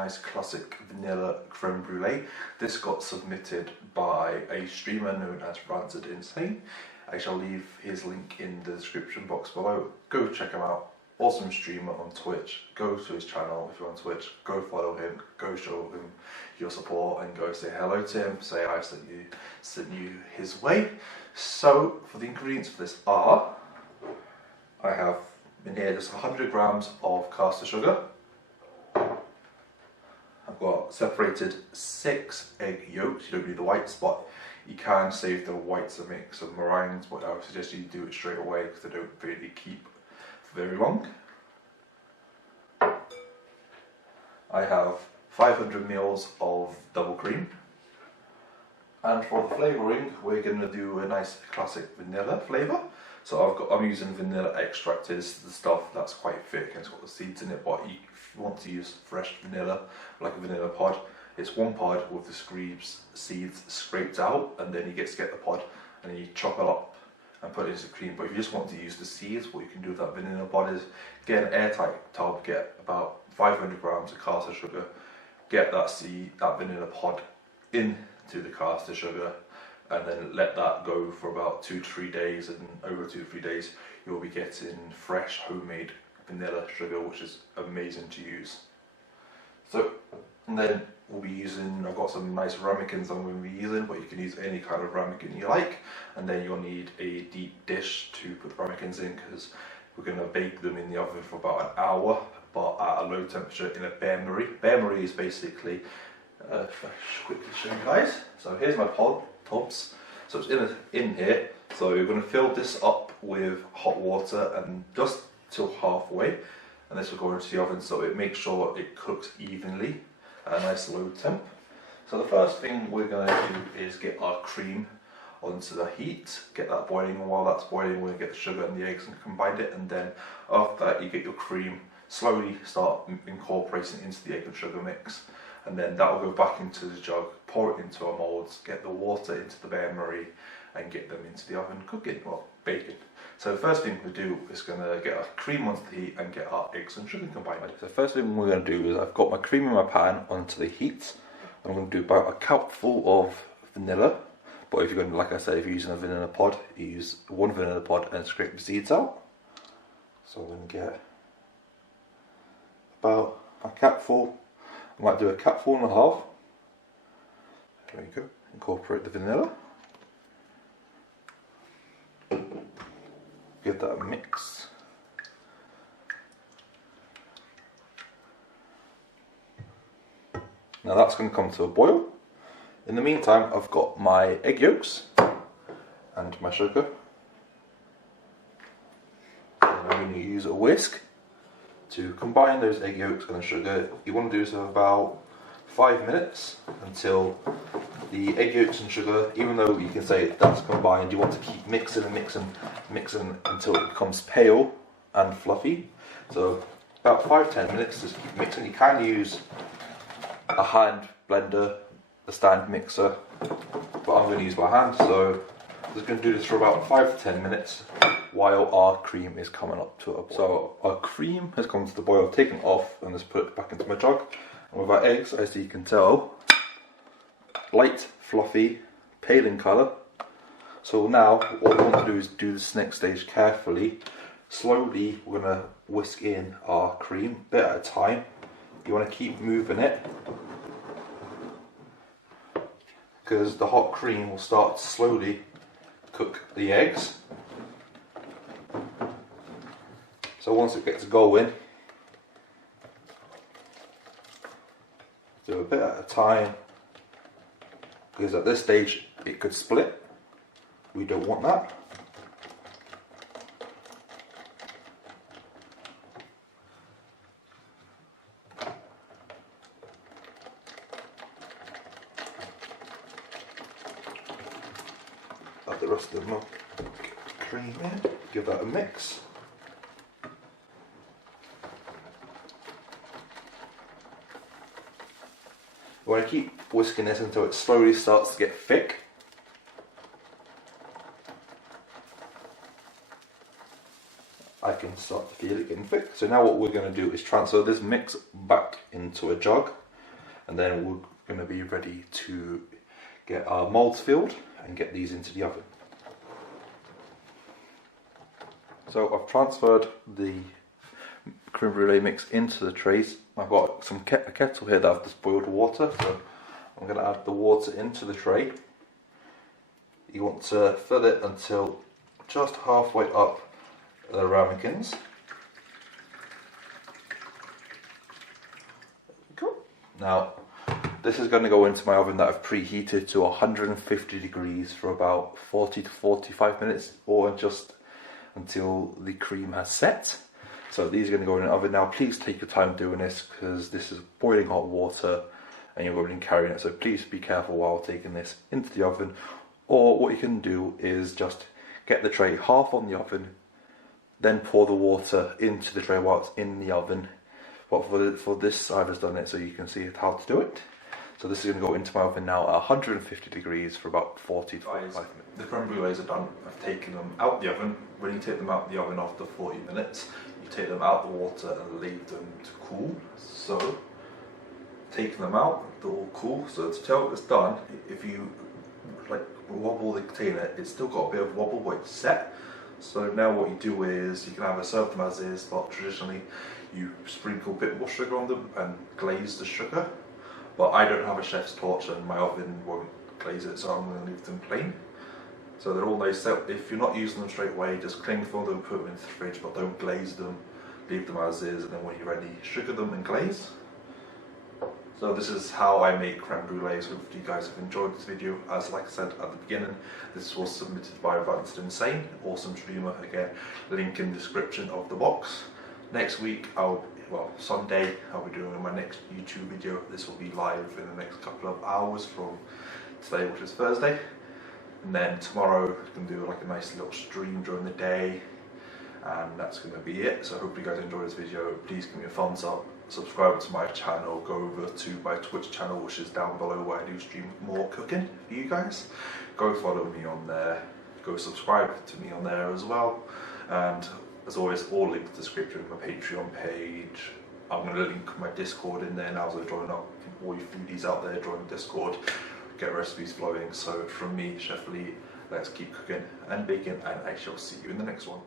nice classic vanilla creme brulee. This got submitted by a streamer known as Rancid Insane. I shall leave his link in the description box below. Go check him out. Awesome streamer on Twitch. Go to his channel if you're on Twitch. Go follow him. Go show him your support and go say hello to him. Say I sent you his way. So for the ingredients for this are, I have in here just 100 grams of caster sugar. I've got separated 6 egg yolks. You don't need the whites, but you can save the whites and make some meringues, but I would suggest you do it straight away because they don't really keep for very long. I have 500 ml of double cream. And for the flavouring, we're going to do a nice classic vanilla flavour. So I'm using vanilla extract, is the stuff that's quite thick and it's got the seeds in it, but if you want to use fresh vanilla, like a vanilla pod, it's one pod with the seeds scraped out, and then you get the pod and then you chop it up and put it into the cream. But if you just want to use the seeds, what you can do with that vanilla pod is get an airtight tub, get about 500 grams of caster sugar, get that vanilla pod into the caster sugar, and then let that go for about 2 to 3 days, and over 2 to 3 days you'll be getting fresh homemade vanilla sugar, which is amazing to use. So, and then we'll be using, I've got some nice ramekins I'm going to be using, but you can use any kind of ramekin you like. And then you'll need a deep dish to put the ramekins in, because we're going to bake them in the oven for about an hour, but at a low temperature in a bain-marie. Bain-marie is basically, if I quickly show you guys, so here's my tubs. So it's in here, so you're going to fill this up with hot water and just till halfway, and this will go into the oven so it makes sure it cooks evenly at a nice low temp. So the first thing we're going to do is get our cream onto the heat, get that boiling, and while that's boiling we're going to get the sugar and the eggs and combine it, and then after that you get your cream, slowly start incorporating it into the egg and sugar mix, and then that will go back into the jug, pour it into our moulds, get the water into the bain-marie and get them into the oven cooking, well, baking. So the first thing we do is going to get our cream onto the heat and get our eggs and sugar combined. So the first thing we're going to do is I've got my cream in my pan onto the heat. I'm going to do about a cupful of vanilla, but if you're going to, like I said, if you're using a vanilla pod, you use one vanilla pod and scrape the seeds out. So I'm going to get about a cupful. I might do a cupful and a half. There you go. Incorporate the vanilla. Give that a mix. Now that's going to come to a boil. In the meantime, I've got my egg yolks and my sugar. And I'm going to use a whisk to combine those egg yolks and the sugar. You want to do this for about 5 minutes until the egg yolks and sugar, even though you can say that's combined, you want to keep mixing and mixing until it becomes pale and fluffy. So about 5-10 minutes, just keep mixing. You can use a hand blender, a stand mixer, but I'm going to use my hand, so I'm just going to do this for about 5 to 10 minutes while our cream is coming up to a boil. So our cream has come to the boil, taken it off, and just put it back into my jug. And with our eggs, as you can tell, light, fluffy, pale in colour. So now what we want to do is do this next stage carefully. Slowly we're going to whisk in our cream, bit at a time. You want to keep moving it, because the hot cream will start to slowly cook the eggs. So once it gets going, do a bit at a time, because at this stage it could split. We don't want that. Add the rest of the milk, cream in, give that a mix. You want to keep whisking this until it slowly starts to get thick. I can start to feel it getting thick. So now what we're going to do is transfer this mix back into a jug. and then we're going to be ready to get our moulds filled and get these into the oven. So I've transferred the creme brulee mix into the trays. I've got a kettle here that I've just boiled water, so I'm going to add the water into the tray. You want to fill it until just halfway up the ramekins. Cool. Now, this is going to go into my oven that I've preheated to 150 degrees for about 40 to 45 minutes, or just until the cream has set. So these are going to go in the oven. Now please take your time doing this, because this is boiling hot water and you're going to be carrying it, so please be careful while taking this into the oven. Or what you can do is just get the tray half on the oven, then pour the water into the tray while it's in the oven. But for this I've just done it so you can see how to do it. So this is going to go into my oven now at 150 degrees for about 40 to 45 minutes. The creme brulees are done. I've taken them out the oven. When you take them out the oven after 40 minutes, you take them out the water and leave them to cool. So, taking them out, they're all cool. So to tell it's done, if you like wobble the container, it's still got a bit of wobble but it's set. So now what you do is you can either serve them as is, but traditionally you sprinkle a bit more sugar on them and glaze the sugar. But I don't have a chef's torch and my oven won't glaze it, so I'm going to leave them plain. So they're all nice. So if you're not using them straight away, just cling film them, put them in the fridge, but don't glaze them. Leave them as is, and then when you're ready, sugar them and glaze. So this is how I make creme brulees. Hopefully you guys have enjoyed this video. As like I said at the beginning, this was submitted by Vincent Insane, awesome streamer. Again, link in the description of the box. Next week, Sunday, I'll be doing my next YouTube video. This will be live in the next couple of hours from today, which is Thursday. And then tomorrow, I can do like a nice little stream during the day. And that's going to be it. So I hope you guys enjoyed this video. Please give me a thumbs up. Subscribe to my channel. Go over to my Twitch channel, which is down below, where I do stream more cooking for you guys. Go follow me on there. Go subscribe to me on there as well. And as always, all links in the description, my Patreon page. I'm going to link my Discord in there now, so join up. All you foodies out there, join Discord, get recipes flowing. So from me, Chef Lee, let's keep cooking and baking, and I shall see you in the next one.